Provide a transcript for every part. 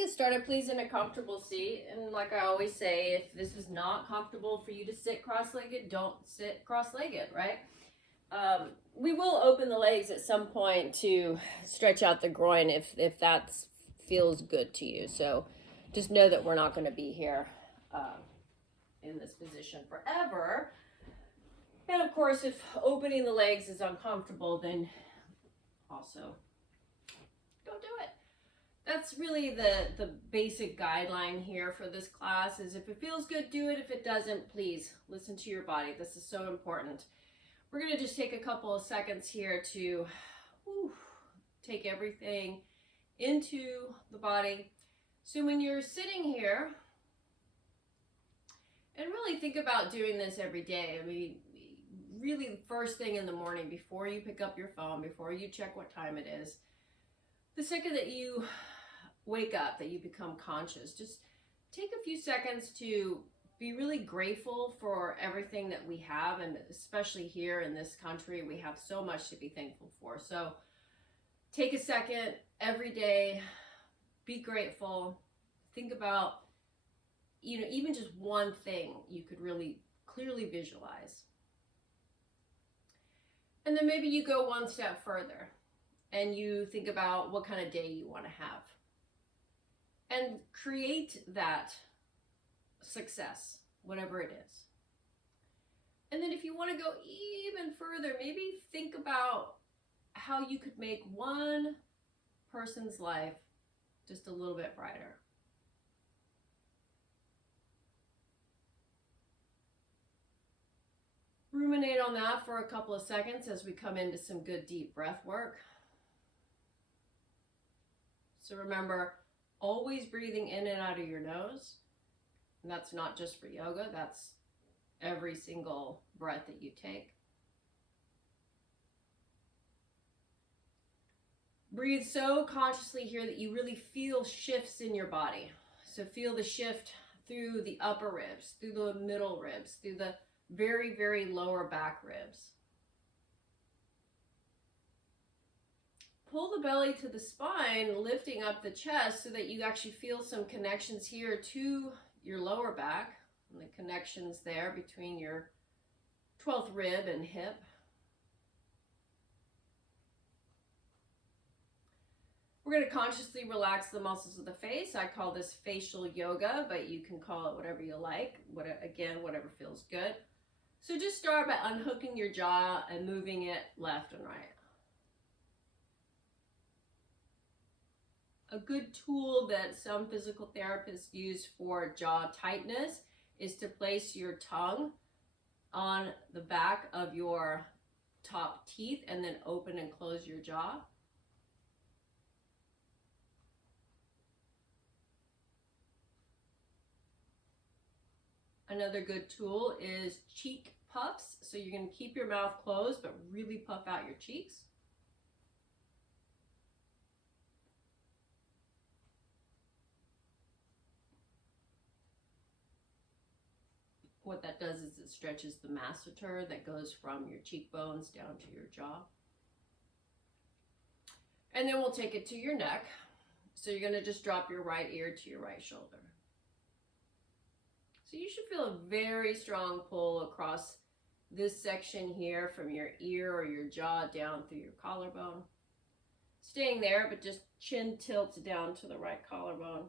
get started, please, in a comfortable seat. And like I always say, if this is not comfortable for you to sit cross-legged, don't sit cross-legged, right? We will open the legs at some point to stretch out the groin if that feels good to you. So just know that we're not going to be here in this position forever. And of course, if opening the legs is uncomfortable, then also don't do it. That's really the basic guideline here for this class is if it feels good, do it. If it doesn't, please listen to your body. This is so important. We're going to just take a couple of seconds here to take everything into the body. So when you're sitting here, and really think about doing this every day. I mean, really the first thing in the morning before you pick up your phone, before you check what time it is, the second that you wake up, that you become conscious, just take a few seconds to be really grateful for everything that we have, and especially here in this country, we have so much to be thankful for. So take a second every day, be grateful, think about, even just one thing you could really clearly visualize. And then maybe you go one step further and you think about what kind of day you want to have. And create that success, whatever it is. And then if you want to go even further, maybe think about how you could make one person's life just a little bit brighter. Ruminate on that for a couple of seconds as we come into some good deep breath work. So remember, always breathing in and out of your nose. And that's not just for yoga, that's every single breath that you take. Breathe so consciously here that you really feel shifts in your body. So feel the shift through the upper ribs, through the middle ribs, through the very, very lower back ribs. Pull the belly to the spine, lifting up the chest so that you actually feel some connections here to your lower back, and the connections there between your 12th rib and hip. We're going to consciously relax the muscles of the face. I call this facial yoga, but you can call it whatever you like. Whatever feels good. So just start by unhooking your jaw and moving it left and right. A good tool that some physical therapists use for jaw tightness is to place your tongue on the back of your top teeth and then open and close your jaw. Another good tool is cheek puffs. So you're going to keep your mouth closed, but really puff out your cheeks. What that does is it stretches the masseter that goes from your cheekbones down to your jaw. And then we'll take it to your neck. So you're going to just drop your right ear to your right shoulder. So you should feel a very strong pull across this section here from your ear or your jaw down through your collarbone. Staying there, but just chin tilts down to the right collarbone.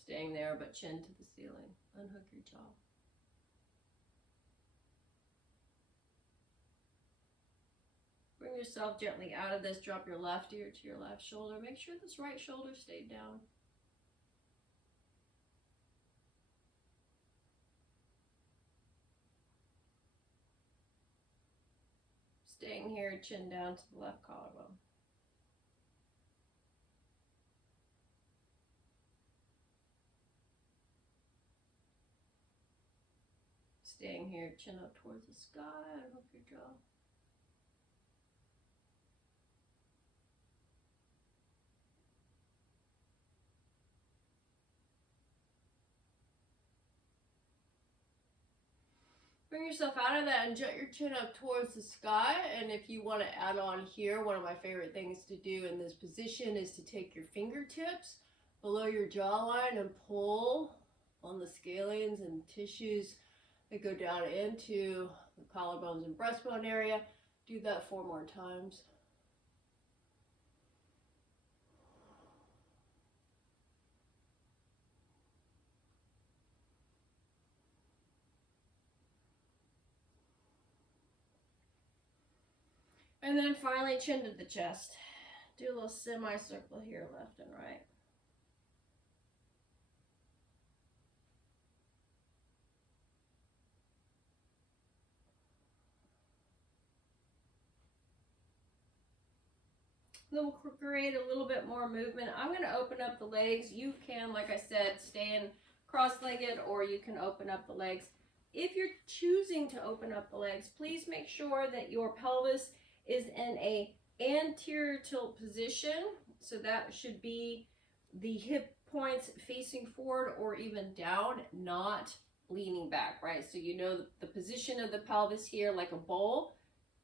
Staying there, but chin to the ceiling. Unhook your jaw. Bring yourself gently out of this. Drop your left ear to your left shoulder. Make sure this right shoulder stayed down. Staying here, chin down to the left collarbone. Staying here, chin up towards the sky, unhook your jaw. Bring yourself out of that and jut your chin up towards the sky. And if you want to add on here, one of my favorite things to do in this position is to take your fingertips below your jawline and pull on the scalenes and tissues that go down into the collarbones and breastbone area. Do that 4 more times. And then finally, chin to the chest. Do a little semicircle here, left and right. Then we'll create a little bit more movement. I'm going to open up the legs. You can, like I said, stay in cross-legged, or you can open up the legs. If you're choosing to open up the legs, please make sure that your pelvis is in a anterior tilt position. So that should be the hip points facing forward or even down, not leaning back, right? So you know the position of the pelvis here, like a bowl,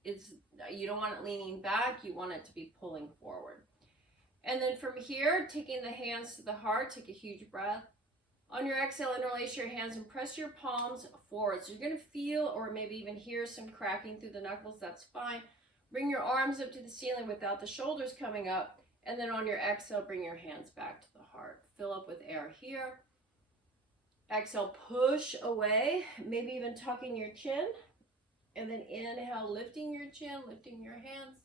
is you don't want it leaning back, you want it to be pulling forward. And then from here, taking the hands to the heart, take a huge breath. On your exhale, interlace your hands and press your palms forward. So you're going to feel or maybe even hear some cracking through the knuckles. That's fine. Bring your arms up to the ceiling without the shoulders coming up. And then on your exhale, bring your hands back to the heart. Fill up with air here. Exhale, push away, maybe even tucking your chin. And then inhale, lifting your chin, lifting your hands.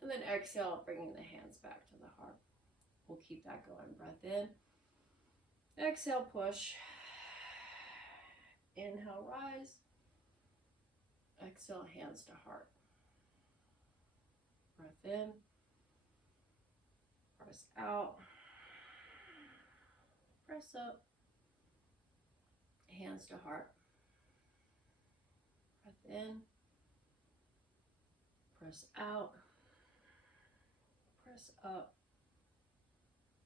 And then exhale, bringing the hands back to the heart. We'll keep that going. Breath in. Exhale, push. Inhale, rise. Exhale, hands to heart. Breath in. Press out. Press up. Hands to heart. Breath in. Press out. Press up.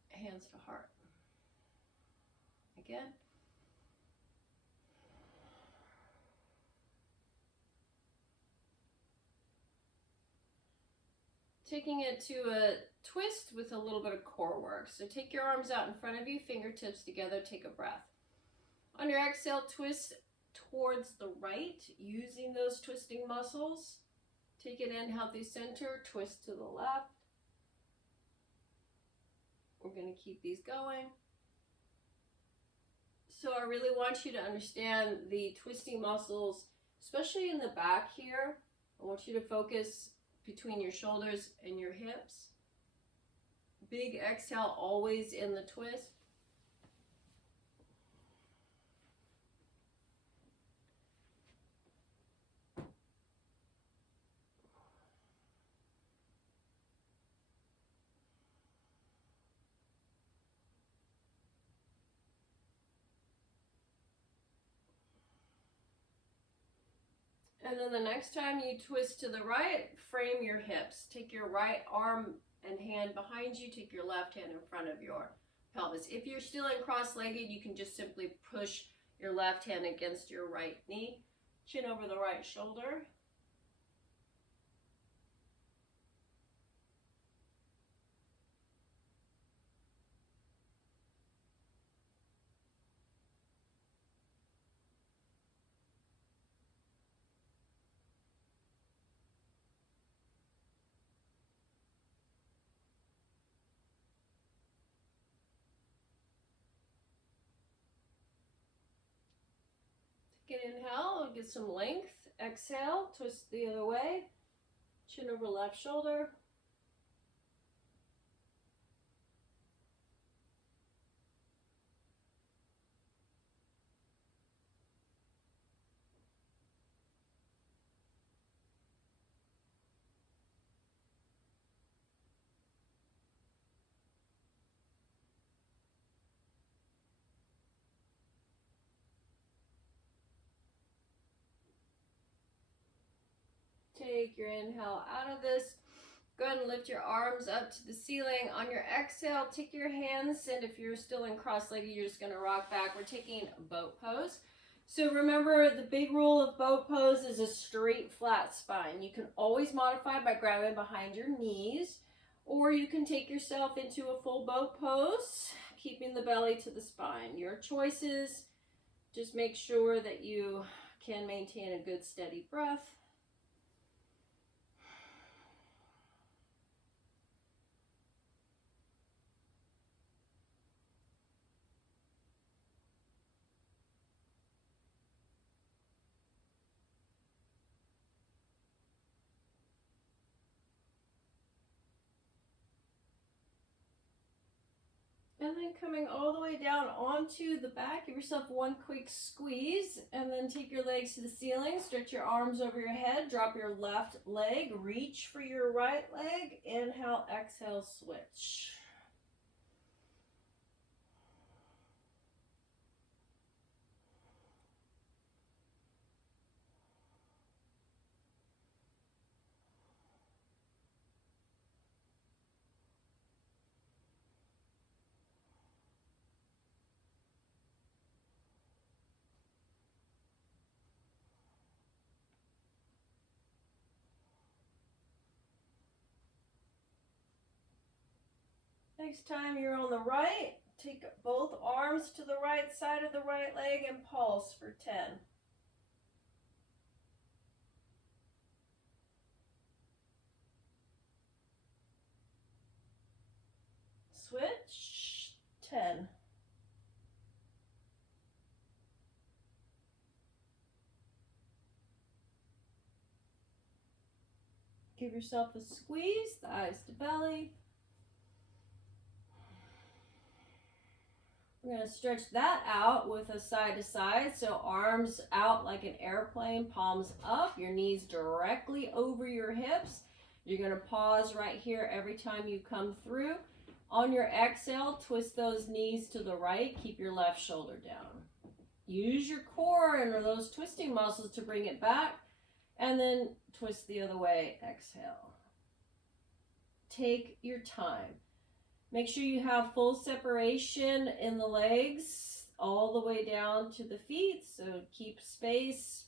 Hands to heart. Again. Taking it to a twist with a little bit of core work. So take your arms out in front of you, fingertips together, take a breath. On your exhale, twist towards the right, using those twisting muscles. Take an inhale through center, twist to the left. We're going to keep these going. So I really want you to understand the twisting muscles, especially in the back here. I want you to focus between your shoulders and your hips. Big exhale, always in the twist. And then the next time you twist to the right, frame your hips. Take your right arm and hand behind you. Take your left hand in front of your pelvis. If you're still in cross-legged, you can just simply push your left hand against your right knee. Chin over the right shoulder. Take an inhale, get some length. Exhale, twist the other way. Chin over left shoulder. Take your inhale out of this. Go ahead and lift your arms up to the ceiling. On your exhale, take your hands, and if you're still in cross-legged, you're just going to rock back. We're taking boat pose. So remember, the big rule of boat pose is a straight, flat spine. You can always modify by grabbing behind your knees, or you can take yourself into a full boat pose, keeping the belly to the spine. Your choices. Just make sure that you can maintain a good steady breath. And then coming all the way down onto the back, give yourself one quick squeeze, and then take your legs to the ceiling, stretch your arms over your head, drop your left leg, reach for your right leg, inhale, exhale, switch. Next time you're on the right, take both arms to the right side of the right leg and pulse for 10. Switch, 10. Give yourself a squeeze, thighs to belly. We're going to stretch that out with a side to side. So arms out like an airplane, palms up, your knees directly over your hips. You're going to pause right here every time you come through. On your exhale, twist those knees to the right. Keep your left shoulder down. Use your core and those twisting muscles to bring it back. And then twist the other way. Exhale. Take your time. Make sure you have full separation in the legs all the way down to the feet, so keep space.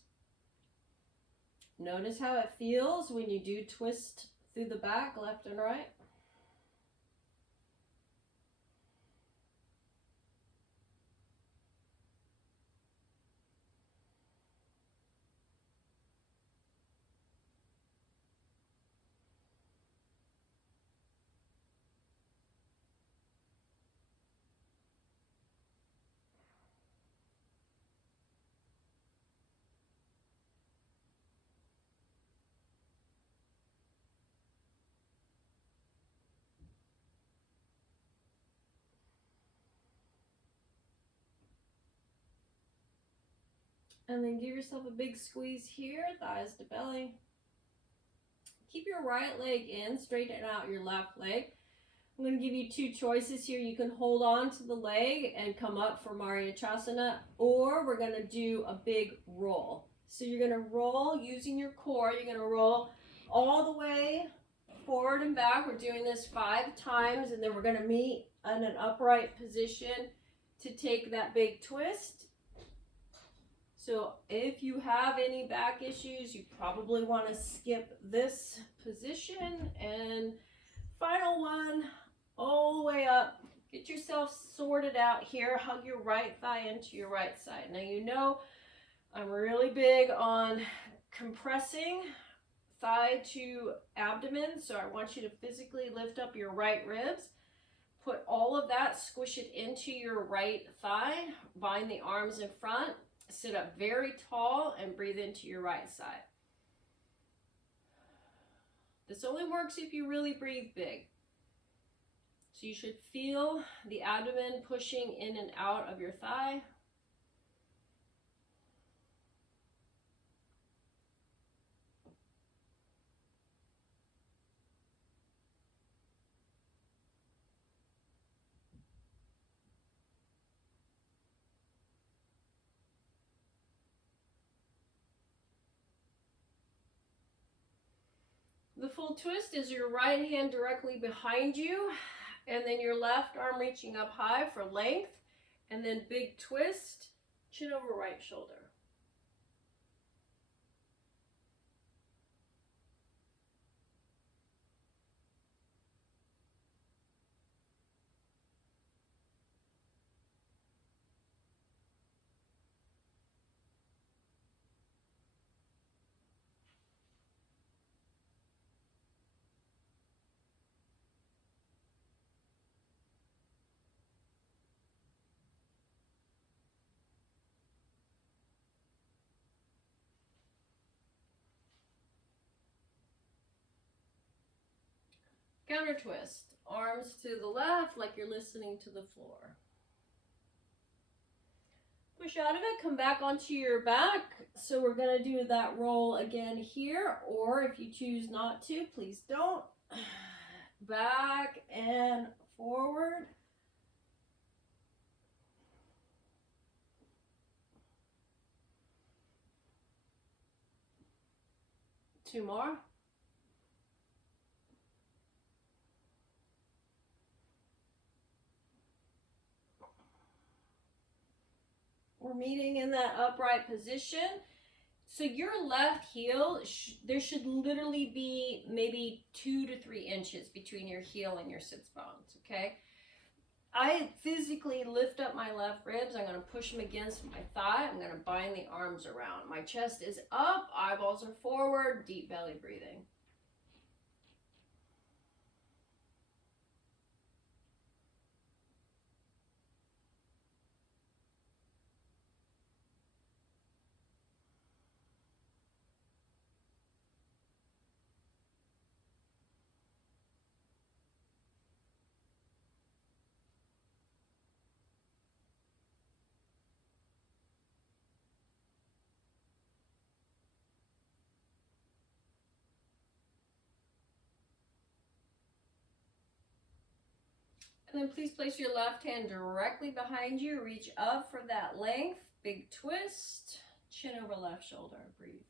Notice how it feels when you do twist through the back, left and right. And then give yourself a big squeeze here, thighs to belly. Keep your right leg in, straighten out your left leg. I'm going to give you two choices here. You can hold on to the leg and come up for Mariachasana, or we're going to do a big roll. So you're going to roll using your core. You're going to roll all the way forward and back. We're doing this 5 times, and then we're going to meet in an upright position to take that big twist. So if you have any back issues, you probably want to skip this position. And final one, all the way up. Get yourself sorted out here. Hug your right thigh into your right side. Now you know I'm really big on compressing thigh to abdomen, so I want you to physically lift up your right ribs. Put all of that, squish it into your right thigh. Bind the arms in front. Sit up very tall and breathe into your right side. This only works if you really breathe big. So you should feel the abdomen pushing in and out of your thigh. The full twist is your right hand directly behind you, and then your left arm reaching up high for length, and then big twist, chin over right shoulder. Counter twist. Arms to the left like you're listening to the floor. Push out of it, come back onto your back. So we're gonna do that roll again here, or if you choose not to, please don't. Back and forward. Two more. We're meeting in that upright position. So your left heel, there should literally be maybe 2 to 3 inches between your heel and your sits bones, okay? I physically lift up my left ribs. I'm going to push them against my thigh. I'm going to bind the arms around. My chest is up, eyeballs are forward, deep belly breathing. And then please place your left hand directly behind you. Reach up for that length. Big twist. Chin over left shoulder. Breathe.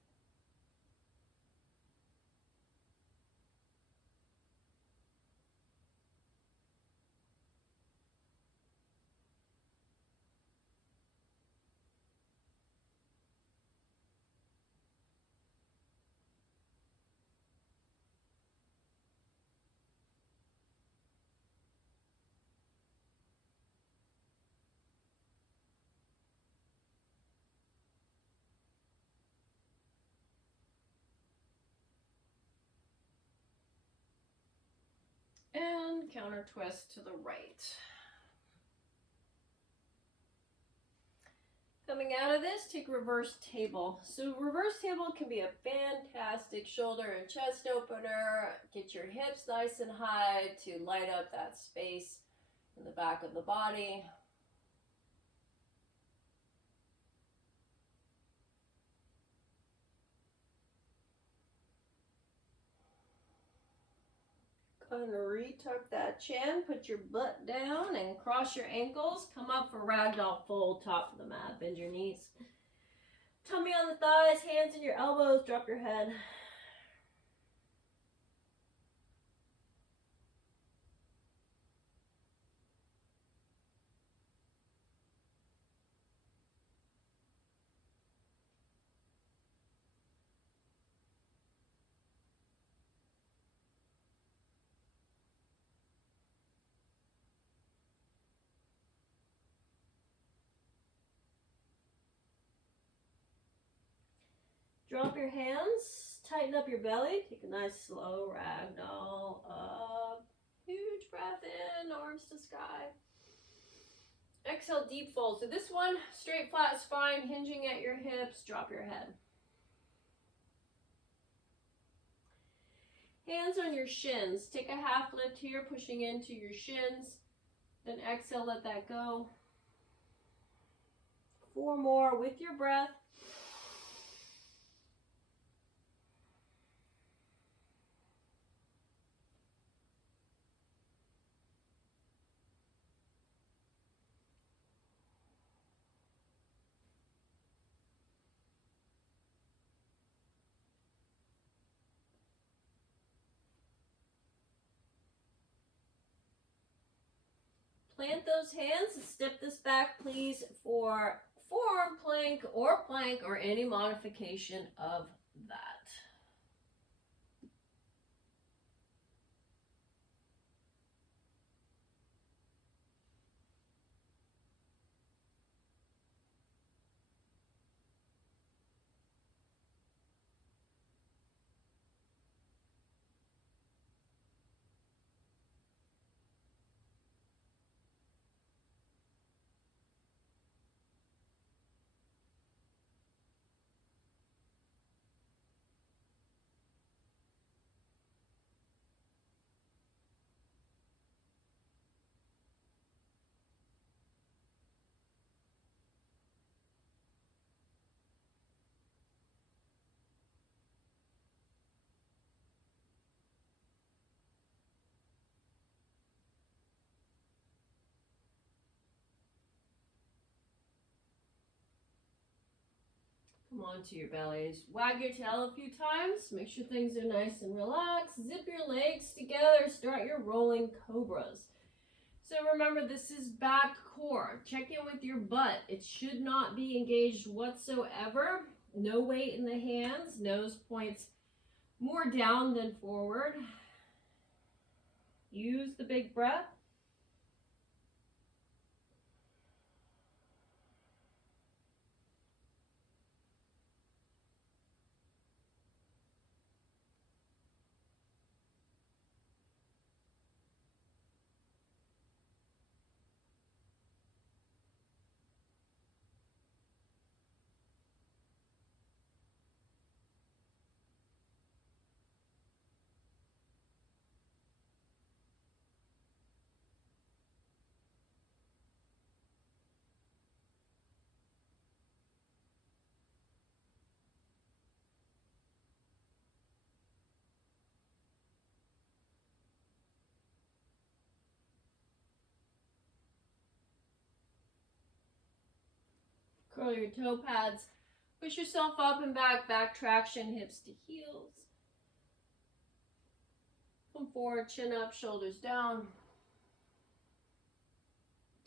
And counter twist to the right. Coming out of this, take reverse table. So reverse table can be a fantastic shoulder and chest opener. Get your hips nice and high to light up that space in the back of the body. Kind of retuck that chin, put your butt down and cross your ankles. Come up for ragdoll fold, top of the mat. Bend your knees. Tummy on the thighs, hands in your elbows, drop your head. Drop your hands, tighten up your belly, take a nice slow ragdoll up. Huge breath in, arms to sky. Exhale, deep fold. So this one, straight flat spine, hinging at your hips, drop your head. Hands on your shins. Take a half lift here, pushing into your shins. Then exhale, let that go. 4 more with your breath. Plant those hands and step this back, please, for forearm plank or any modification of that. Come onto your bellies. Wag your tail a few times. Make sure things are nice and relaxed. Zip your legs together. Start your rolling cobras. So remember, this is back core. Check in with your butt. It should not be engaged whatsoever. No weight in the hands. Nose points more down than forward. Use the big breath. Curl your toe pads. Push yourself up and back. Back traction, hips to heels. Come forward, chin up, shoulders down.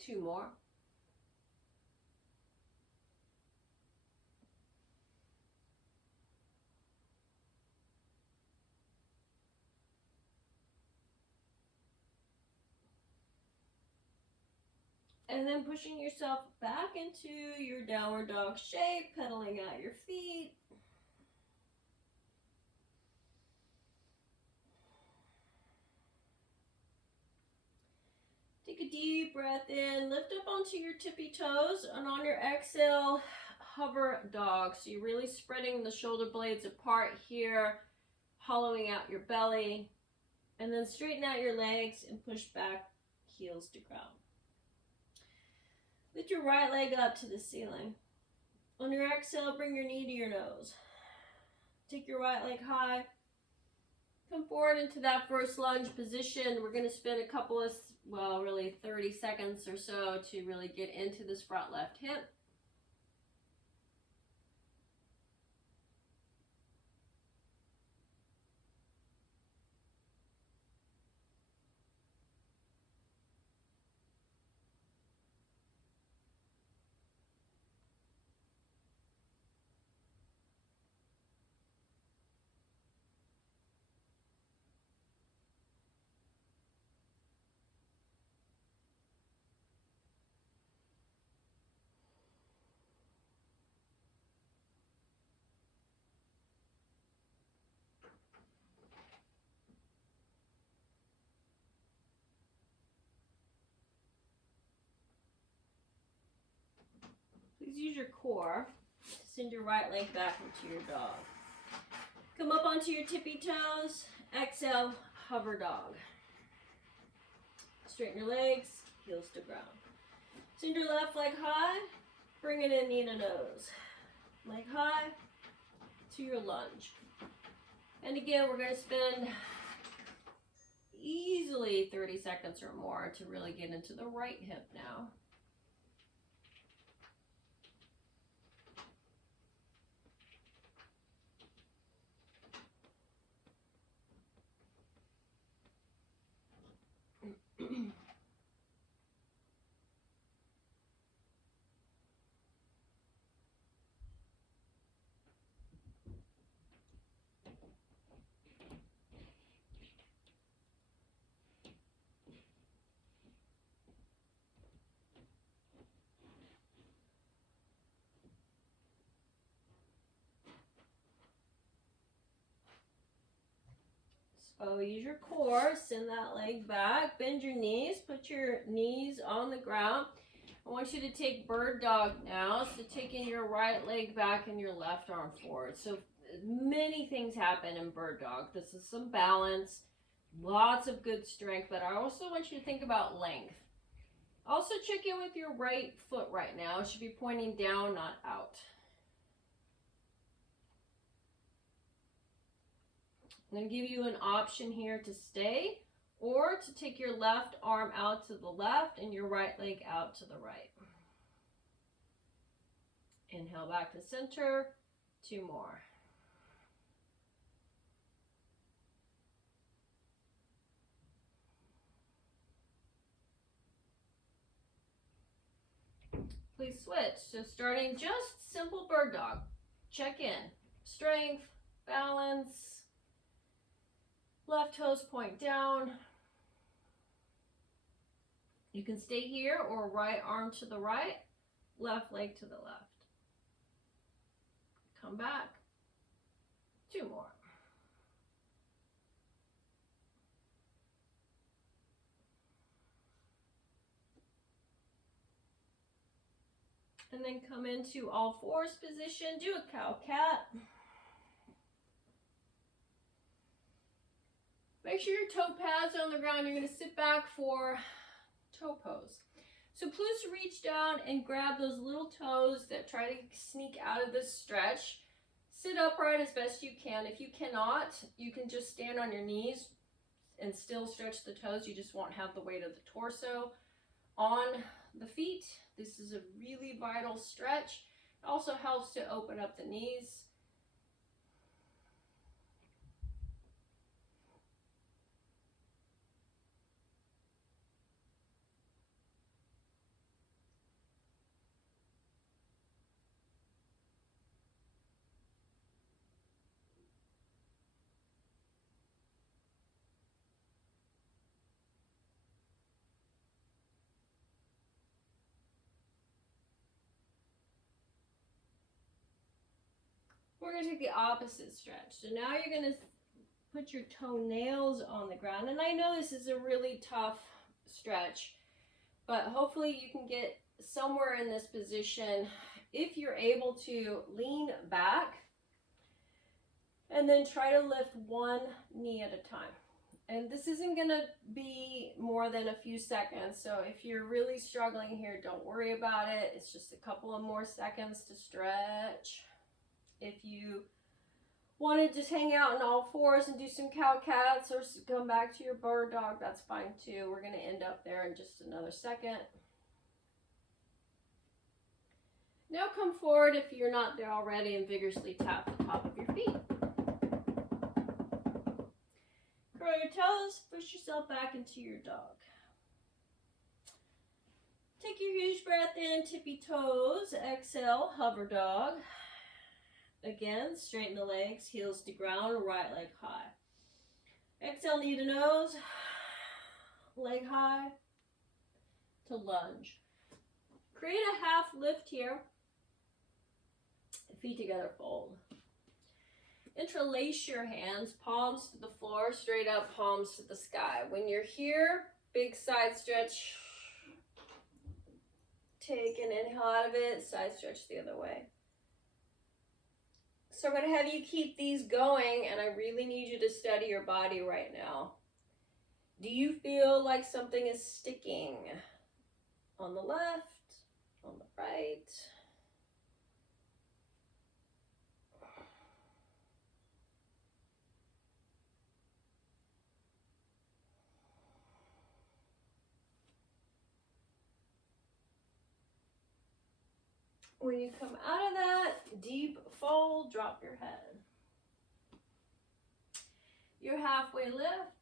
2 more. And then pushing yourself back into your downward dog shape, pedaling out your feet. Take a deep breath in, lift up onto your tippy toes, and on your exhale, hover dog. So you're really spreading the shoulder blades apart here, hollowing out your belly, and then straighten out your legs and push back, heels to ground. Lift your right leg up to the ceiling. On your exhale, bring your knee to your nose. Take your right leg high. Come forward into that first lunge position. We're going to spend a couple of, well, really 30 seconds or so to really get into this front left hip. Please use your core to send your right leg back into your dog. Come up onto your tippy toes. Exhale, hover dog. Straighten your legs, heels to ground. Send your left leg high. Bring it in, knee to nose. Leg high to your lunge. And again, we're going to spend easily 30 seconds or more to really get into the right hip now. So use your core, send that leg back, bend your knees, put your knees on the ground. I want you to take bird dog now. So taking your right leg back and your left arm forward. So many things happen in bird dog. This is some balance, lots of good strength, but I also want you to think about length. Also check in with your right foot right now. It should be pointing down, not out. I'm going to give you an option here to stay or to take your left arm out to the left and your right leg out to the right. Inhale back to center. 2 more. Please switch. So starting just simple bird dog. Check in. Strength, balance. Left toes point down. You can stay here or right arm to the right, left leg to the left. Come back. 2 more. And then come into all fours position. Do a cow-cat. Make sure your toe pads are on the ground. You're going to sit back for toe pose. So please reach down and grab those little toes that try to sneak out of this stretch. Sit upright as best you can. If you cannot, you can just stand on your knees and still stretch the toes. You just won't have the weight of the torso on the feet. This is a really vital stretch. It also helps to open up the knees. We're going to take the opposite stretch. So now you're going to put your toenails on the ground. And I know this is a really tough stretch, but hopefully you can get somewhere in this position. If you're able to lean back and then try to lift one knee at a time. And this isn't going to be more than a few seconds. So if you're really struggling here, don't worry about it. It's just a couple of more seconds to stretch. If you want to just hang out in all fours and do some cow-cats or come back to your bird dog, that's fine too. We're going to end up there in just another second. Now come forward if you're not there already and vigorously tap the top of your feet. Curl your toes, push yourself back into your dog. Take your huge breath in, tippy toes. Exhale, hover dog. Again, straighten the legs, heels to ground, right leg high. Exhale, knee to nose, leg high to lunge. Create a half lift here. Feet together, fold. Interlace your hands, palms to the floor, straight up, palms to the sky. When you're here, big side stretch. Take an inhale out of it, side stretch the other way. So I'm going to have you keep these going, and I really need you to study your body right now. Do you feel like something is sticking on the left, on the right? When you come out of that deep fold, drop your head. Your halfway lift,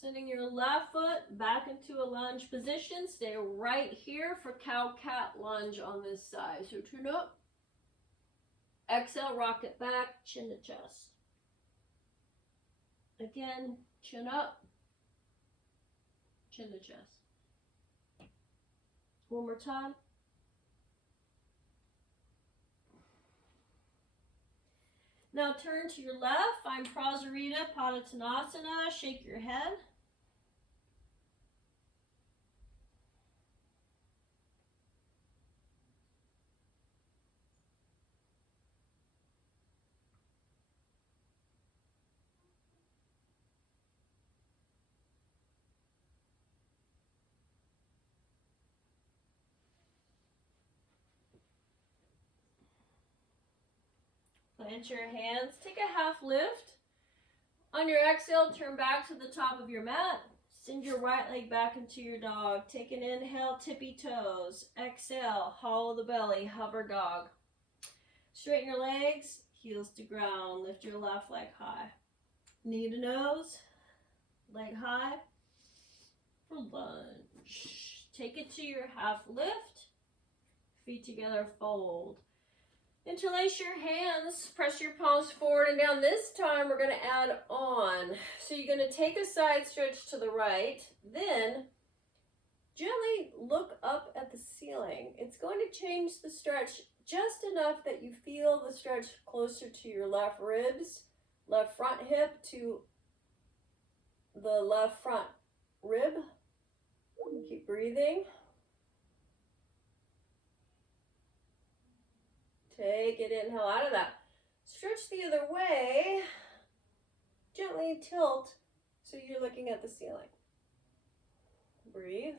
sending your left foot back into a lunge position. Stay right here for cow-cat lunge on this side. So turn up. Exhale, rock it back, chin to chest. Again, chin up, chin to chest. One more time. Now turn to your left, find Prasarita Padottanasana, shake your head. Plant your hands, take a half lift. On your exhale, turn back to the top of your mat. Send your right leg back into your dog. Take an inhale, tippy toes. Exhale, hollow the belly, hover dog. Straighten your legs, heels to ground. Lift your left leg high. Knee to nose, leg high for lunge. Take it to your half lift. Feet together, fold. Interlace your hands, press your palms forward and down. This time we're going to add on. So you're going to take a side stretch to the right, then gently look up at the ceiling. It's going to change the stretch just enough that you feel the stretch closer to your left ribs, left front hip to the left front rib. Keep breathing. Take it, inhale out of that. Stretch the other way. Gently tilt so you're looking at the ceiling. Breathe.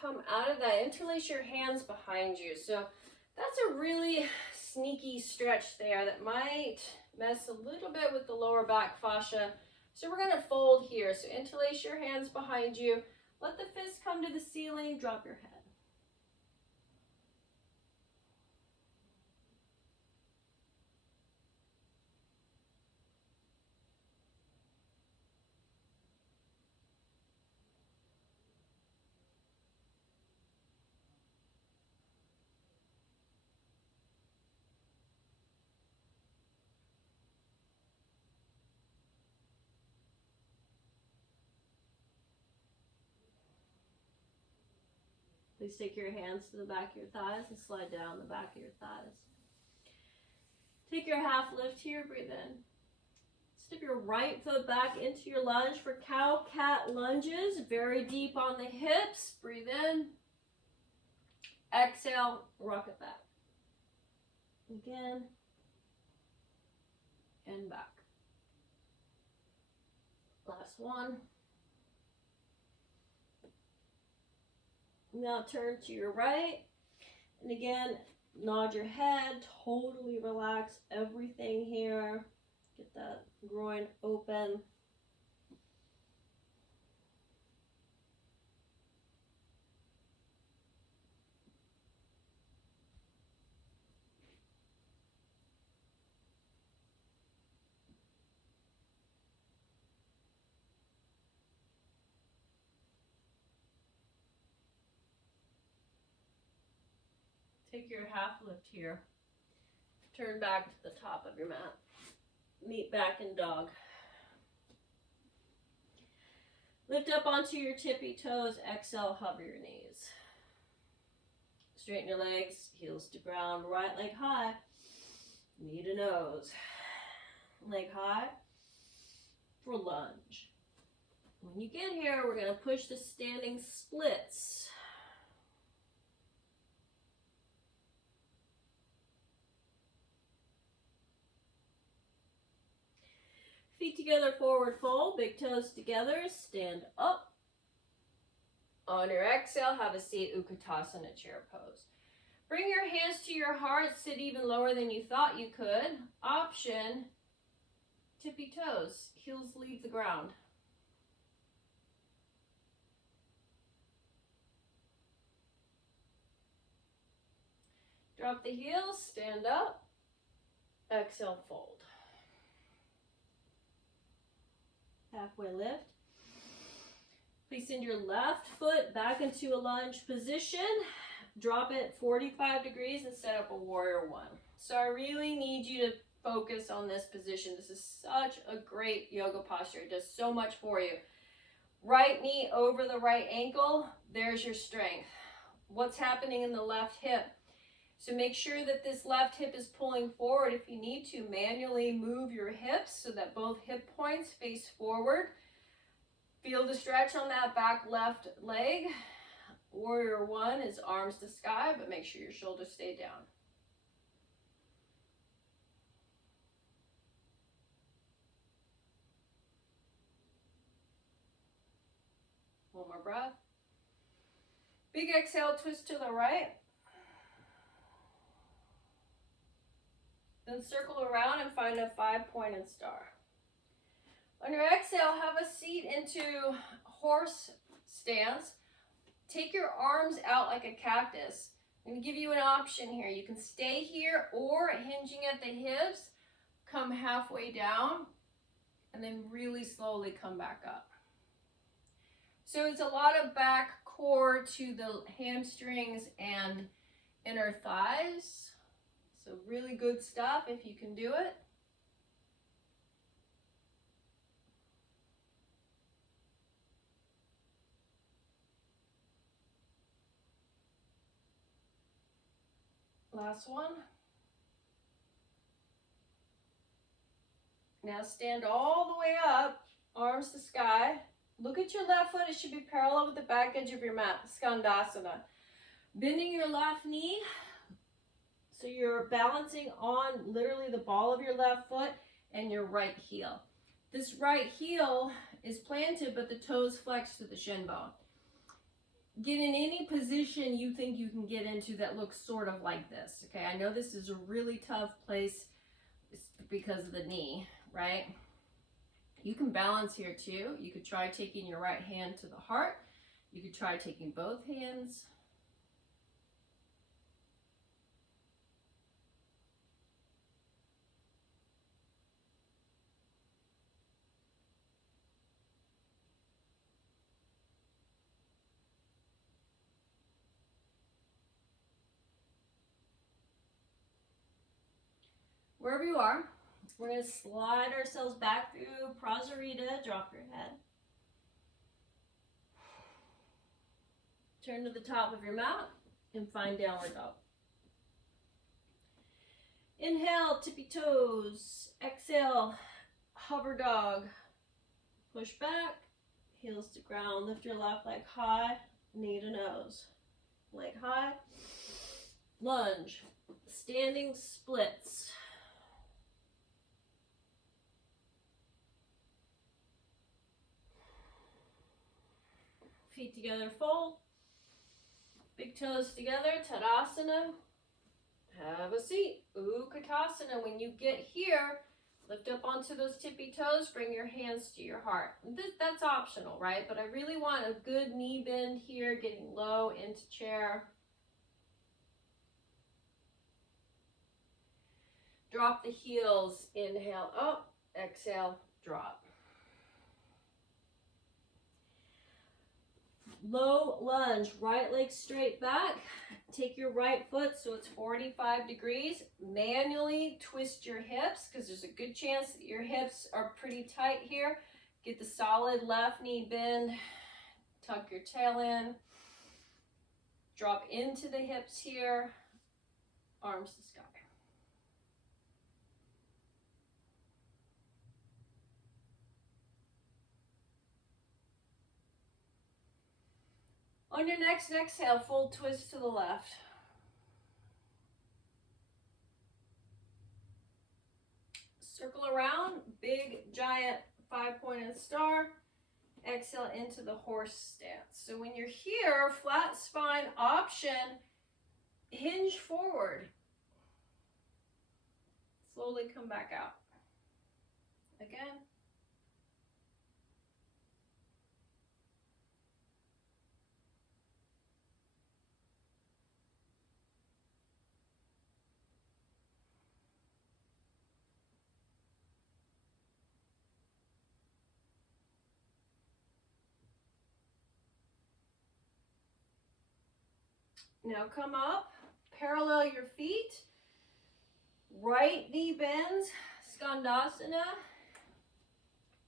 Come out of that. Interlace your hands behind you. So that's a really sneaky stretch there that might mess a little bit with the lower back fascia. So we're going to fold here. So interlace your hands behind you. Let the fists come to the ceiling. Drop your head. Please take your hands to the back of your thighs and slide down the back of your thighs. Take your half lift here, breathe in. Step your right foot back into your lunge for cow-cat lunges. Very deep on the hips, breathe in. Exhale, rock it back. Again, and back. Last one. Now turn to your right, and again, nod your head, totally relax everything here. Get that groin open. Take your half lift here. Turn back to the top of your mat. Meet back in dog. Lift up onto your tippy toes. Exhale, hover your knees. Straighten your legs, heels to ground, right leg high, knee to nose. Leg high for lunge. When you get here, we're going to push the standing splits. Feet together, forward fold, big toes together, stand up. On your exhale, have a seat, Utkatasana chair pose. Bring your hands to your heart, sit even lower than you thought you could. Option, tippy toes, heels leave the ground. Drop the heels, stand up, exhale, fold. Halfway lift. Please send your left foot back into a lunge position. Drop it 45 degrees and set up a warrior one. So I really need you to focus on this position. This is such a great yoga posture. It does so much for you. Right knee over the right ankle. There's your strength. What's happening in the left hip? So make sure that this left hip is pulling forward. If you need to, manually move your hips so that both hip points face forward. Feel the stretch on that back left leg. Warrior one is arms to sky, but make sure your shoulders stay down. One more breath. Big exhale, twist to the right. Then circle around and find a 5-pointed star. On your exhale, have a seat into horse stance. Take your arms out like a cactus. I'm going to give you an option here. You can stay here, or hinging at the hips, come halfway down, and then really slowly come back up. So it's a lot of back core to the hamstrings and inner thighs. So really good stuff if you can do it. Last one. Now stand all the way up, arms to sky. Look at your left foot. It should be parallel with the back edge of your mat, Skandasana. Bending your left knee, so you're balancing on literally the ball of your left foot and your right heel. This right heel is planted, but the toes flex to the shin bone. Get in any position you think you can get into that looks sort of like this. Okay, I know this is a really tough place because of the knee, right? You can balance here too. You could try taking your right hand to the heart. You could try taking both hands. Wherever you are, we're going to slide ourselves back through Prasarita. Drop your head. Turn to the top of your mat and find downward dog. Inhale, tippy toes. Exhale, hover dog. Push back, heels to ground. Lift your left leg high, knee to nose. Leg high. Lunge. Standing splits. Feet together, fold. Big toes together, Tadasana. Have a seat. Utkatasana. When you get here, lift up onto those tippy toes, bring your hands to your heart. That's optional, right? But I really want a good knee bend here, getting low into chair. Drop the heels, inhale up, exhale, drop. Low lunge, right leg straight back. Take your right foot so it's 45 degrees. Manually twist your hips because there's a good chance that your hips are pretty tight here. Get the solid left knee bend. Tuck your tail in. Drop into the hips here. Arms to sky. On your next exhale, full twist to the left. Circle around, big, giant, five-pointed star. Exhale into the horse stance. So when you're here, flat spine option, hinge forward. Slowly come back out. Again. Now come up, parallel your feet, right knee bends, Skandasana.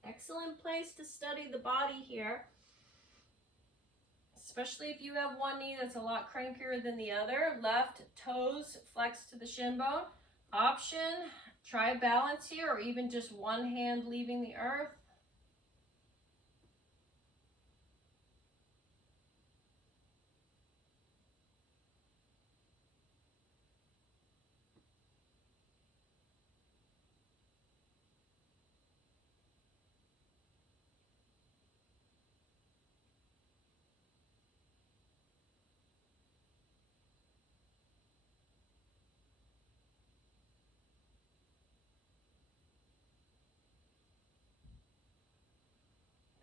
Excellent place to study the body here, especially if you have one knee that's a lot crankier than the other. Left toes flex to the shin bone. Option, try balance here, or even just one hand leaving the earth.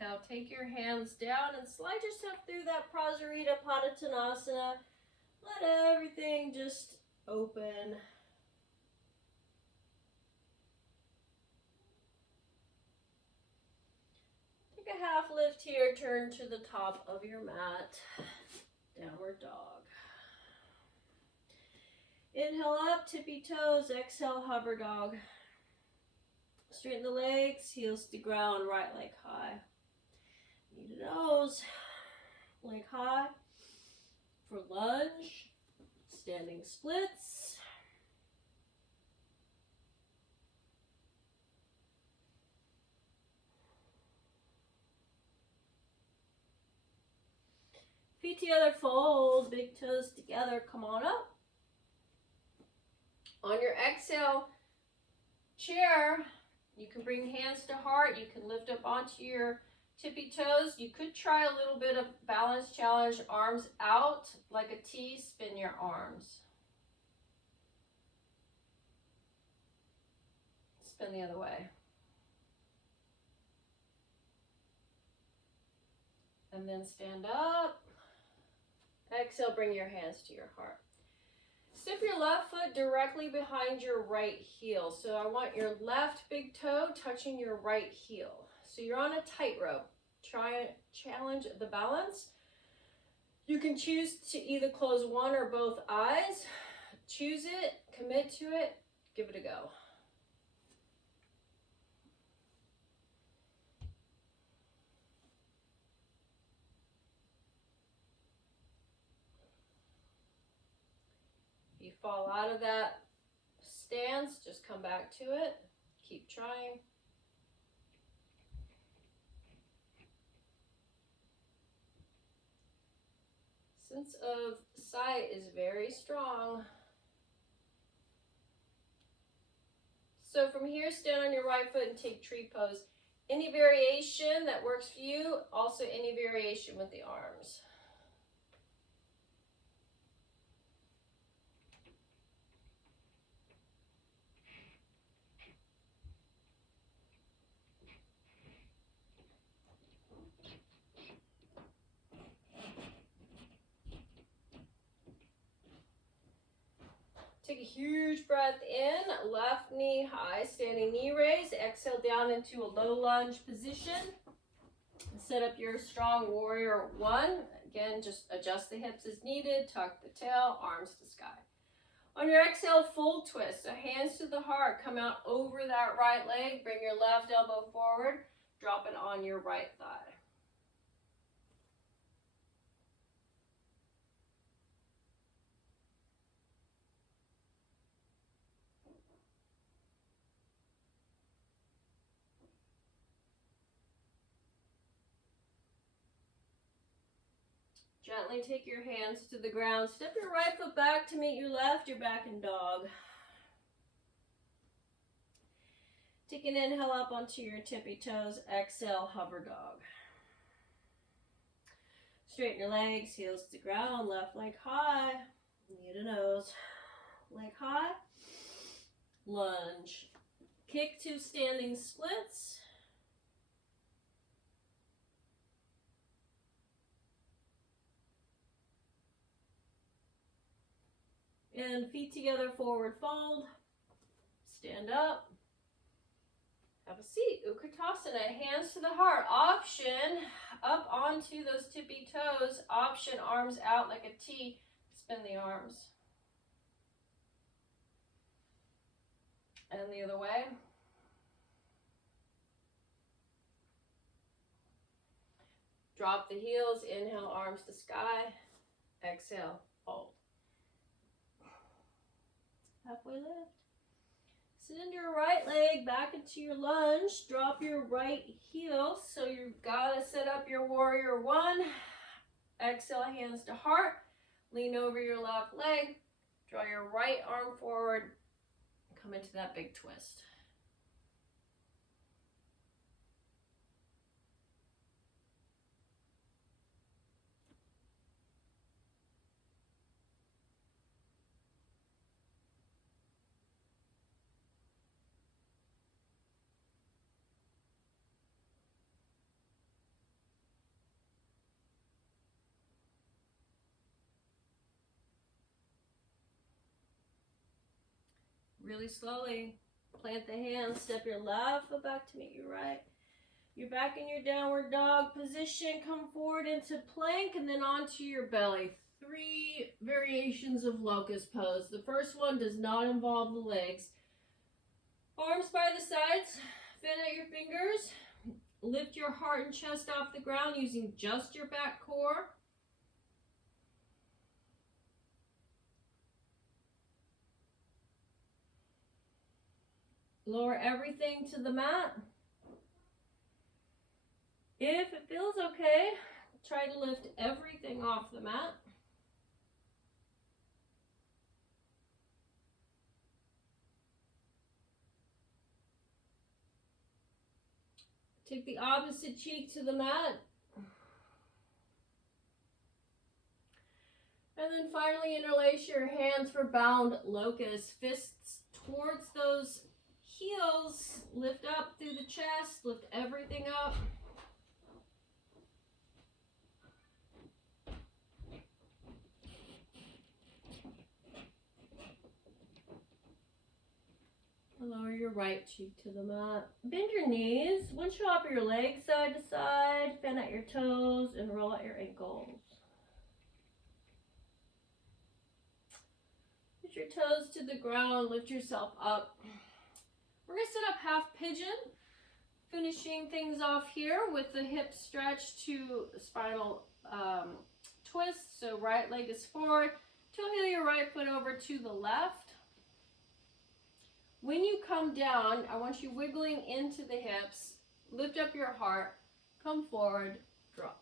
Now take your hands down and slide yourself through that Prasarita Padottanasana. Let everything just open. Take a half lift here, turn to the top of your mat. Downward dog. Inhale up, tippy toes, exhale, hover dog. Straighten the legs, heels to ground, right leg high. Knee to nose, leg high. For lunge, standing splits. Feet together, fold, big toes together, come on up. On your exhale, chair, you can bring hands to heart, you can lift up onto your tippy toes. You could try a little bit of balance challenge, arms out like a T, spin your arms. Spin the other way. And then stand up. Exhale, bring your hands to your heart. Step your left foot directly behind your right heel. So I want your left big toe touching your right heel. So you're on a tightrope. Try and challenge the balance. You can choose to either close one or both eyes. Choose it, commit to it, give it a go. If you fall out of that stance, just come back to it. Keep trying. Sense of sight is very strong. So from here, stand on your right foot and take tree pose. Any variation that works for you, also any variation with the arms. Take a huge breath in, left knee high, standing knee raise. Exhale down into a low lunge position. Set up your strong warrior one. Again, just adjust the hips as needed, tuck the tail, arms to sky. On your exhale, full twist. So hands to the heart, come out over that right leg, bring your left elbow forward, drop it on your right thigh. Gently take your hands to the ground. Step your right foot back to meet your left. You're back in dog. Take an inhale up onto your tippy toes. Exhale, hover dog. Straighten your legs, heels to ground, left leg high, knee to nose, leg high, lunge. Kick to standing splits. And feet together, forward fold. Stand up. Have a seat. Utkatasana. Hands to the heart. Option up onto those tippy toes. Option arms out like a T. Spin the arms. And the other way. Drop the heels. Inhale, arms to sky. Exhale, fold. Halfway lift. Send your right leg back into your lunge. Drop your right heel. So you've got to set up your warrior one. Exhale, hands to heart. Lean over your left leg. Draw your right arm forward. Come into that big twist. really slowly. Plant the hands, step your left foot back to meet your right. You're back in your downward dog position. Come forward into plank and then onto your belly. 3 variations of locust pose. The first one does not involve the legs. Arms by the sides, fan at your fingers. Lift your heart and chest off the ground using just your back core. Lower everything to the mat. If it feels okay, try to lift everything off the mat. Take the opposite cheek to the mat. And then finally interlace your hands for bound locust. Fists towards those heels. Lift up through the chest. Lift everything up. Lower your right cheek to the mat. Bend your knees. Windshield up your legs side to side. Fan out your toes and roll out your ankles. Put your toes to the ground. Lift yourself up. We're going to sit up half pigeon. Finishing things off here with the hip stretch to spinal twist. So right leg is forward. Toe heel your right foot over to the left. When you come down, I want you wiggling into the hips, lift up your heart, come forward, drop.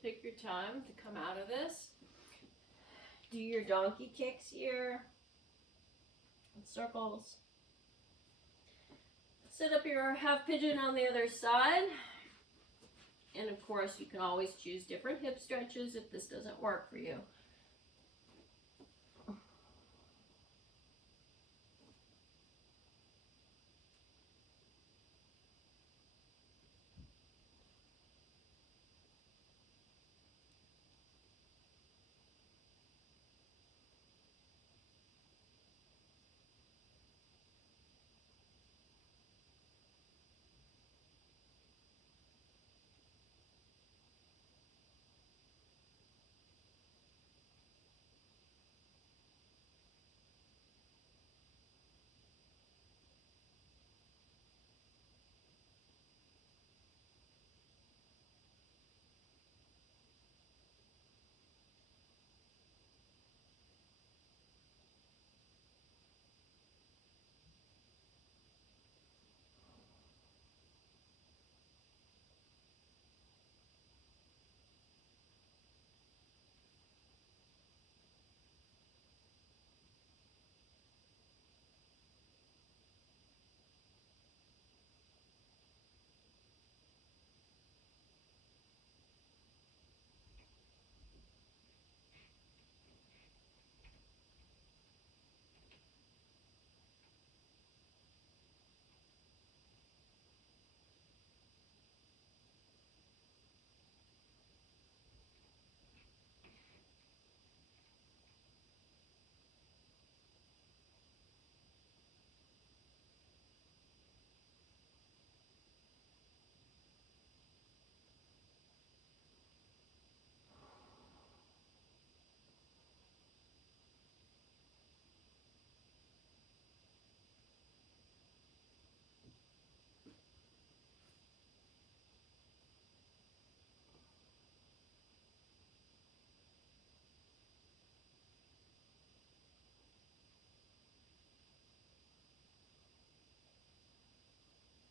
Take your time to come out of this. Do your donkey kicks here. Circles. Sit up your half pigeon on the other side. And of course, you can always choose different hip stretches if this doesn't work for you.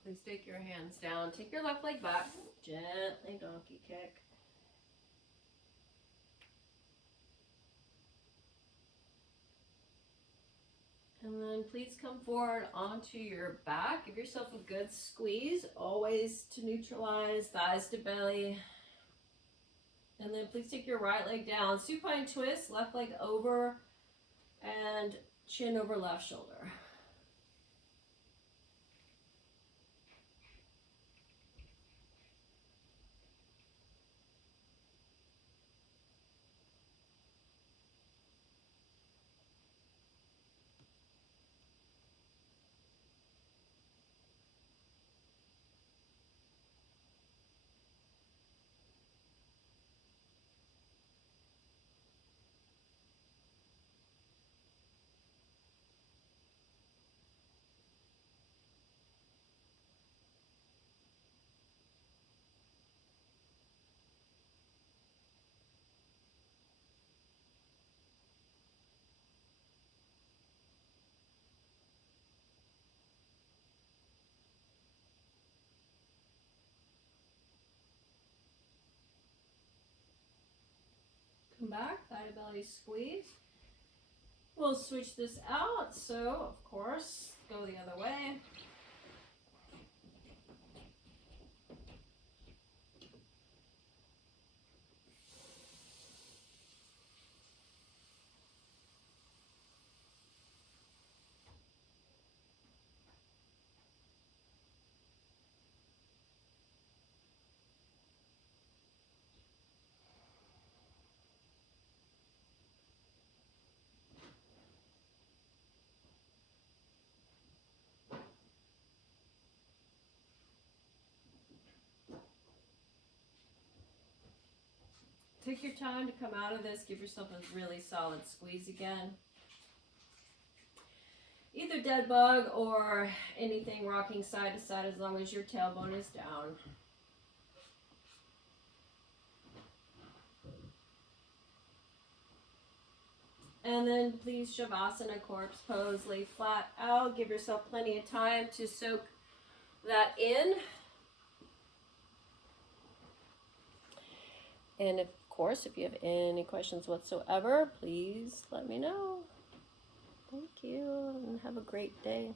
Please take your hands down. Take your left leg back. Gently donkey kick. And then please come forward onto your back. Give yourself a good squeeze, always to neutralize, thighs to belly. And then please take your right leg down. Supine twist, left leg over and chin over left shoulder. Come back, thigh to belly squeeze. We'll switch this out, so of course, go the other way. Take your time to come out of this. Give yourself a really solid squeeze again. Either dead bug or anything rocking side to side as long as your tailbone is down. And then please Shavasana, corpse pose, lay flat out. Give yourself plenty of time to soak that in. And of course, if you have any questions whatsoever, please let me know. Thank you, and have a great day.